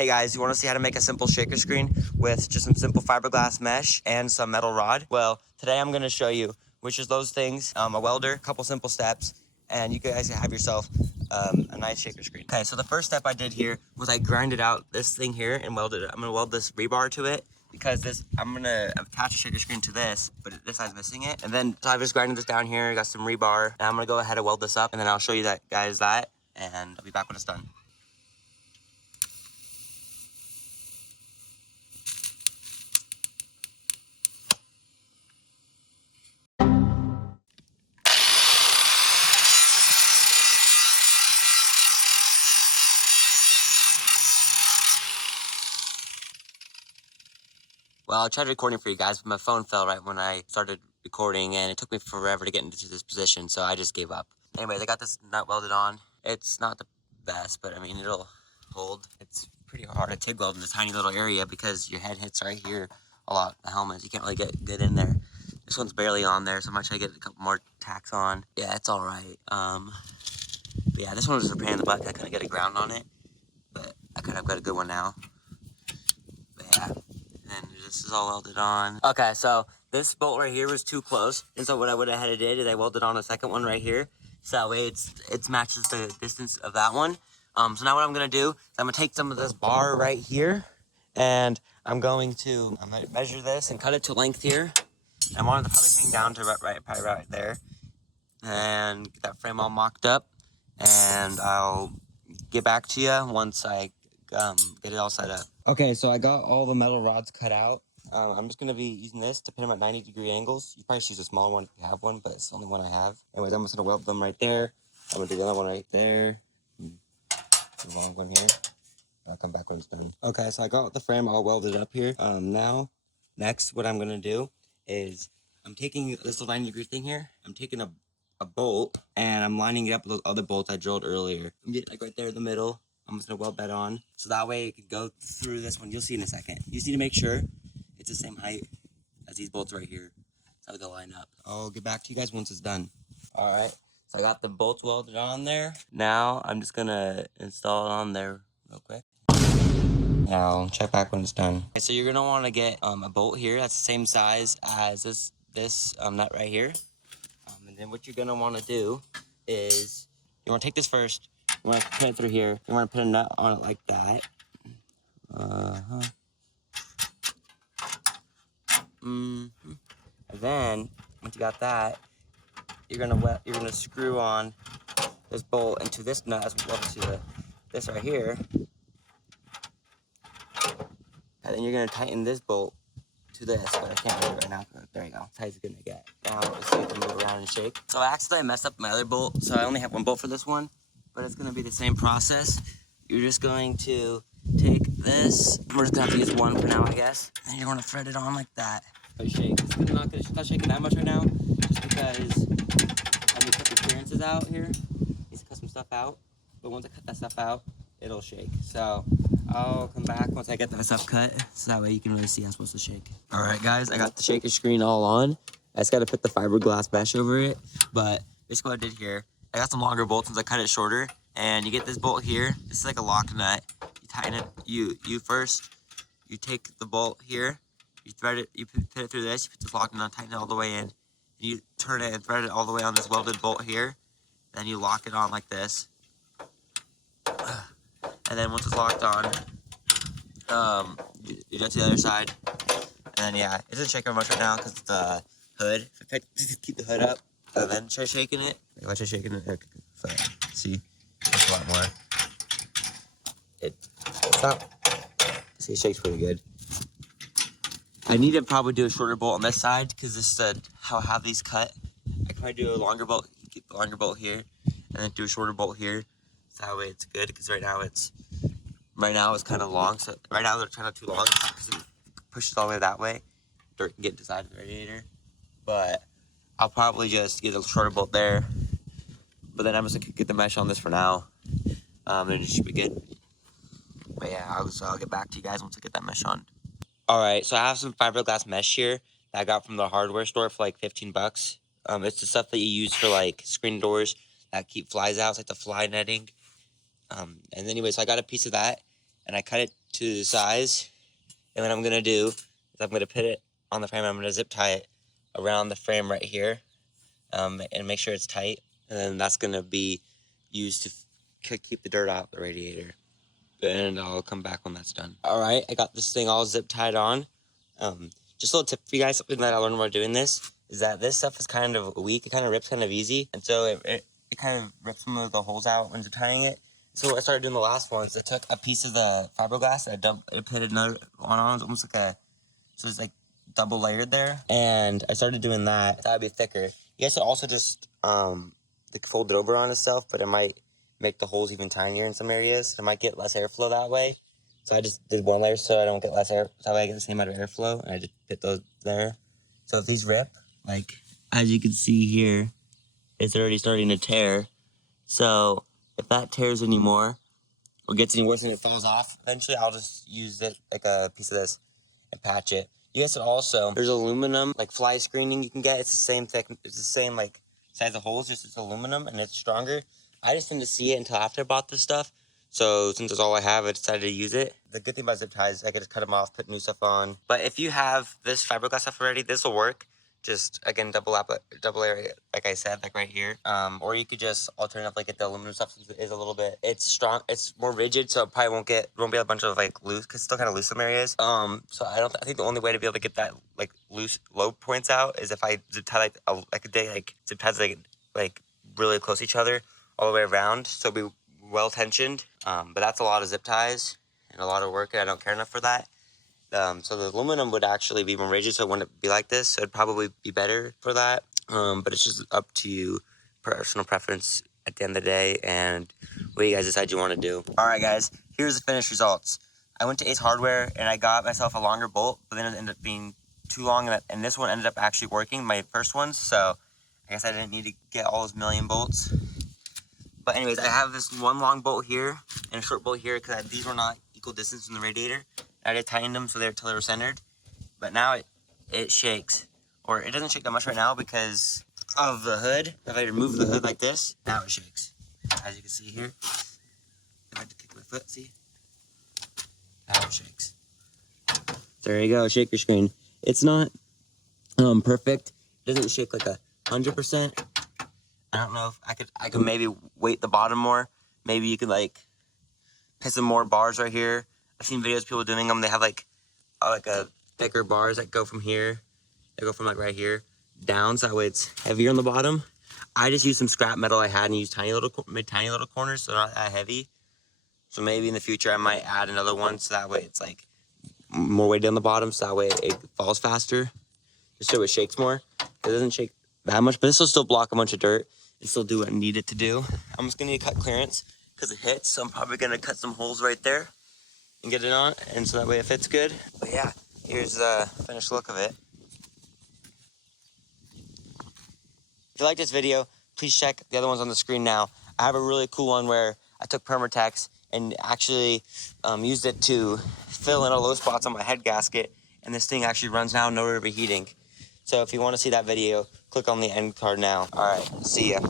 Hey guys, you want to see how to make a simple shaker screen with just some simple fiberglass mesh and some metal rod? Well, today I'm going to show you which is those things, a welder, a couple simple steps, and you guys have yourself a nice shaker screen. Okay, so the first step I did here was I grinded out this thing here and welded it. I'm going to weld this rebar to it because I'm going to attach a shaker screen to this, but this side's missing it. And then so I just grinded this down here, got some rebar, and I'm going to go ahead and weld this up, and then I'll show you that, guys, and I'll be back when it's done. Well, I tried recording for you guys, but my phone fell right when I started recording, and it took me forever to get into this position, so I just gave up. Anyways, I got this nut welded on. It's not the best, but I mean, it'll hold. It's pretty hard to TIG weld in this tiny little area because your head hits right here a lot, the helmet. You can't really get in there. This one's barely on there, so I might try to get a couple more tacks on. Yeah, it's all right. But yeah, this one was just a pain in the butt. I couldn't get a ground on it, but I kind of got a good one now. But yeah. And this is all welded on. Okay, so this bolt right here was too close, and so what I would have had to did is I welded on a second one right here, so that way it matches the distance of that one. So now what I'm gonna do is I'm gonna take some of this bar right here, and I'm gonna measure this and cut it to length here. I want it to probably hang down to probably right there, and get that frame all mocked up, and I'll get back to you once I get it all set up. Okay, so I got all the metal rods cut out. I'm just gonna be using this to pin them at 90-degree angles. You probably should use a smaller one if you have one, but it's the only one I have. Anyways, I'm just gonna weld them right there. I'm gonna do the other one right there. The long one here. I'll come back when it's done. Okay, so I got the frame all welded up here. Next, what I'm gonna do is I'm taking this little 90-degree thing here. I'm taking a bolt and I'm lining it up with those other bolts I drilled earlier. I'm getting like right there in the middle. I'm just gonna weld that on, so that way it can go through this one. You'll see in a second. You just need to make sure it's the same height as these bolts right here. That's how they'll line up. I'll get back to you guys once it's done. All right, so I got the bolts welded on there. Now I'm just gonna install it on there real quick. Now check back when it's done. Okay, so you're gonna want to get a bolt here that's the same size as this nut right here. And then what you're gonna want to do is you want to take this first. You want to put it through here. You want to put a nut on it like that. And then once you got that, you're gonna screw on this bolt into this nut as well as to this right here. And then you're gonna tighten this bolt to this, but I can't do it right now. There you go. That's how it's gonna get. Now let's see if I can move around and shake. So I accidentally messed up my other bolt, so I only have one bolt for this one, but it's gonna be the same process. You're just going to take this. We're just gonna have to use one for now, I guess. And you're gonna thread it on like that. Shake. It's not shaking that much right now, just because I need to cut the clearances out here. Need to cut some stuff out, but once I cut that stuff out, it'll shake. So I'll come back once I get that stuff cut, so that way you can really see how it's supposed to shake. All right, guys, I got the shaker screen all on. I just got to put the fiberglass mesh over it, but basically what I did here, I got some longer bolts since I cut it shorter, and you get this bolt here. This is like a lock nut. You tighten it. You first, you take the bolt here, you thread it, you put it through this, you put this lock nut, tighten it all the way in, and you turn it and thread it all the way on this welded bolt here. Then you lock it on like this. And then once it's locked on, you go to the other side. And then yeah, it doesn't shake very much right now because it's the hood. Keep the hood up, and then try shaking it. If I try shaking it, see, it's a lot more. Stop. See, it shakes pretty good. I need to probably do a shorter bolt on this side because this is how I have these cut. I can probably do a longer bolt, keep the longer bolt here, and then do a shorter bolt here. So that way it's good because right now it's kind of long. So right now they're kind of too long because it pushes all the way that way. Dirt can get inside the radiator. But I'll probably just get a shorter bolt there. But then I'm just gonna get the mesh on this for now. And it should be good. But yeah, I'll get back to you guys once I get that mesh on. All right, so I have some fiberglass mesh here that I got from the hardware store for like 15 bucks. It's the stuff that you use for like screen doors that keep flies out. It's like the fly netting. And anyway, so I got a piece of that, and I cut it to size. And what I'm gonna do is I'm gonna put it on the frame. I'm gonna zip tie it around the frame right here, and make sure it's tight. And then that's gonna be used to keep the dirt out the radiator. And I'll come back when that's done. All right, I got this thing all zip tied on. Just a little tip for you guys, something that I learned while doing this is that this stuff is kind of weak. It kind of rips kind of easy, and so it kind of rips some of the holes out when zip tying it. So what I started doing the last one is I took a piece of the fiberglass, I put another one on. It's almost like so it's like double layered there, and I started doing that. That would be thicker. You guys should also just like fold it over on itself, but it might make the holes even tinier in some areas. I might get less airflow that way. So I just did one layer so I don't get less air, so that way I get the same amount of airflow, and I just put those there. So if these rip, like as you can see here, it's already starting to tear. So if that tears anymore or gets any worse and it falls off, eventually I'll just use it like a piece of this and patch it. You guys also, there's aluminum like fly screening you can get. It's the same thick, it's the same like size of holes, just it's aluminum and it's stronger. I just didn't see it until after I bought this stuff. So since it's all I have, I decided to use it. The good thing about zip ties, I could just cut them off, put new stuff on. But if you have this fiberglass stuff already, this will work. Just again, double layer, like I said, like right here. Or you could just alternatively get the aluminum stuff since it is a little bit, it's strong, it's more rigid, so it probably won't be a bunch of like loose, cause it's still kind of loose some areas. So I think the only way to be able to get that like loose low points out is if I zip tie like zip ties like really close to each other all the way around, so it'll be well tensioned. But that's a lot of zip ties and a lot of work, and I don't care enough for that. So the aluminum would actually be more rigid, so it wouldn't be like this. So it'd probably be better for that. But it's just up to you, personal preference at the end of the day, and what you guys decide you want to do. All right, guys, here's the finished results. I went to Ace Hardware, and I got myself a longer bolt, but then it ended up being too long, and this one ended up actually working, my first one, so I guess I didn't need to get all those million bolts. But anyways, I have this one long bolt here and a short bolt here because these were not equal distance from the radiator. I did tighten them so they were centered, but now it shakes, or it doesn't shake that much right now because of the hood. If I remove the hood like this, now it shakes. As you can see here, if I had to kick my foot, see? Now it shakes. There you go, shake your screen. It's not perfect. It doesn't shake like 100%. I don't know if I could maybe weight the bottom more. Maybe you could like put some more bars right here. I've seen videos of people doing them. They have like a thicker bars that go from here. They go from like right here down, so that way it's heavier on the bottom. I just used some scrap metal I had and used made tiny little corners, so not that heavy. So maybe in the future I might add another one, so that way it's like more weight on the bottom, so that way it falls faster, just so it shakes more. It doesn't shake that much, but this will still block a bunch of dirt and still do what I need it to do. I'm just gonna need to cut clearance because it hits, so I'm probably gonna cut some holes right there and get it on, and so that way it fits good. But yeah, here's the finished look of it. If you like this video, please check the other ones on the screen now. I have a really cool one where I took Permatex and actually used it to fill in all low spots on my head gasket, and this thing actually runs now, no overheating. So if you want to see that video, click on the end card now. All right, see ya.